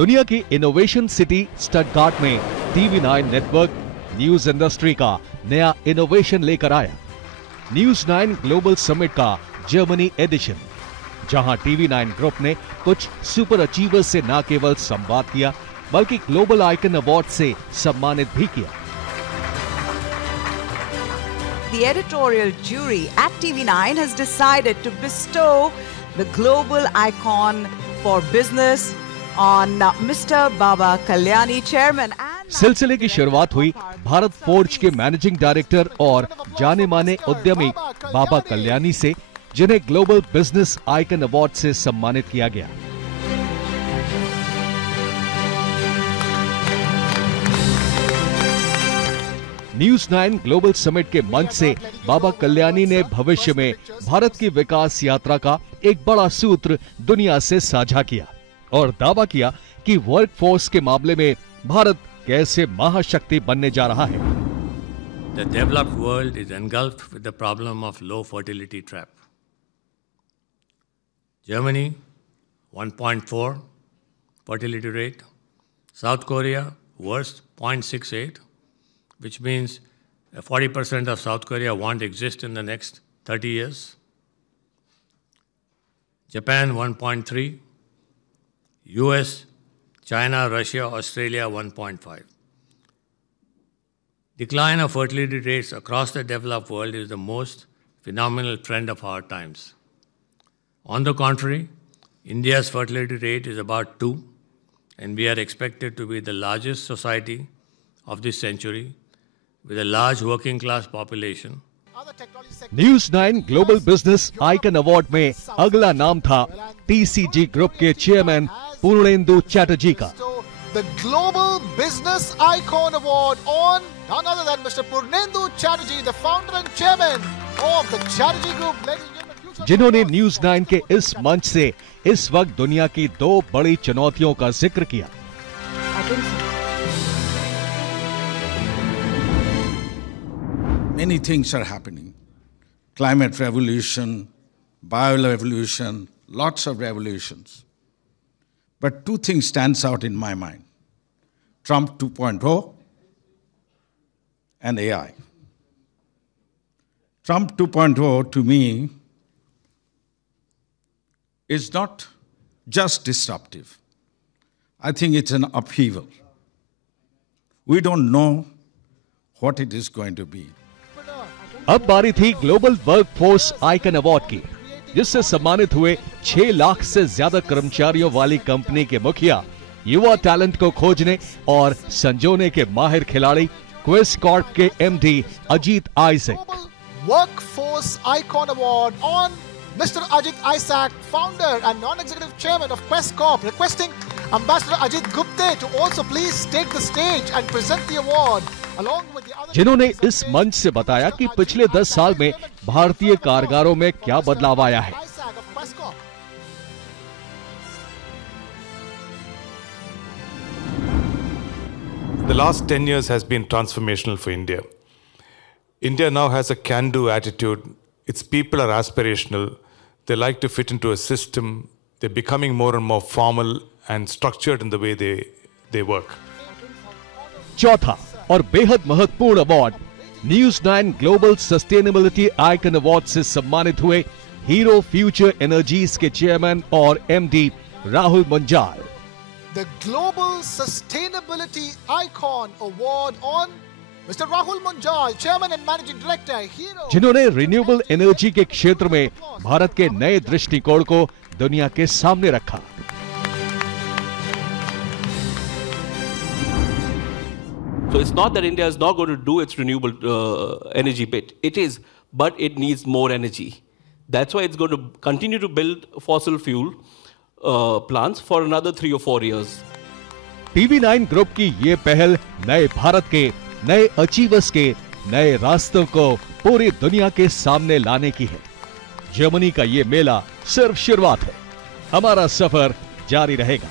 दुनिया की innovation city Stuttgart में TV9 नेटवर्क न्यूज इंडस्ट्री का नया इनोवेशन लेकर आया। न्यूज 9 ग्लोबल समिट का जर्मनी एडिशन, जहां TV9 ग्रुप ने कुछ सुपर अचीवर्स से न केवल संवाद किया बल्कि ग्लोबल आइकन अवार्ड से सम्मानित भी किया। The editorial jury at TV9 has decided to bestow the Global Icon for Business on Mr. Baba Kalyani, Chairman and सिलसिले की शुरुआत हुई भारत फोर्ज के मैनेजिंग डायरेक्टर और जाने माने उद्यमी बाबा कल्याणी से, जिन्हें ग्लोबल बिजनेस आइकन अवार्ड से सम्मानित किया गया। न्यूज 9 ग्लोबल समिट के मंच से बाबा कल्याणी ने भविष्य में भारत की विकास यात्रा का एक बड़ा सूत्र दुनिया से साझा किया और दावा किया कि वर्कफोर्स के मामले में भारत कैसे महाशक्ति बनने जा रहा है। The developed world is engulfed with the problem of low fertility trap. Germany 1.4 fertility rate, South Korea worst 0.68, which means 40% of South Korea won't exist in the next 30 years. Japan 1.3, US, China, Russia, Australia 1.5. Decline of fertility rates across the developed world is the most phenomenal trend of our times. On the contrary, India's fertility rate is about 2, and we are expected to be the largest society of this century with a large working class population. News 9 global business icon award में अगला नाम था TCG group के chairman Purnendu Chatterjee का। The Global Business Icon Award on none other than Mr. Purnendu Chatterjee, the founder and chairman of the Chatterjee Group. जिन्होंने news 9 के इस मंच से इस वक्त दुनिया की दो बड़ी चुनौतियों का जिक्र किया। Many things are happening. Climate revolution, bio-revolution, lots of revolutions. But two things stands out in my mind. Trump 2.0 and AI. Trump 2.0 to me is not just disruptive. I think it's an upheaval. We don't know what it is going to be. अब बारी थी global workforce icon award की, जिससे सम्मानित हुए 6 लाख से ज्यादा कर्मचारियों वाली कंपनी के मुखिया, युवा टैलेंट को खोजने और संजोने के माहिर खिलाड़ी क्वेस्ट कॉर्प के MD Ajit Isaac. Workforce Icon Award on Mr. Ajit Isaac, founder and non-executive chairman of Quest Corp, requesting Ambassador Ajit Gupte to also please take the stage and present the award along with the other. जिन्होंने इस मंच से बताया कि पिछले 10 साल में भारतीय कामगारों में क्या बदलाव आया है। The last 10 years has been transformational for India. India now has a can-do attitude. Its people are aspirational. They like to fit into a system. They're becoming more and more formal and structured in the way they work. चौथा और बेहद महत्वपूर्ण award, News 9 global sustainability icon award से सम्मानित हुए Hero Future Energies के chairman और MD Rahul Munjal. The Global Sustainability Icon Award on Mr. Rahul Munjal, Chairman and Managing Director, Hero. जिन्होंने रिन्यूएबल एनर्जी के क्षेत्र में भारत के नए दृष्टिकोण को दुनिया के सामने रखा। So it's not that India is not going to do its renewable energy bit. It is, but it needs more energy. That's why it's going to continue to build fossil fuel plants for another 3 or 4 years. TV9 group की ये पहल नए भारत के, नए achievers के, नए रास्तों को पूरी दुनिया के सामने लाने की है। जर्मनी का ये मेला सिर्फ शुरुआत है। हमारा सफर जारी रहेगा।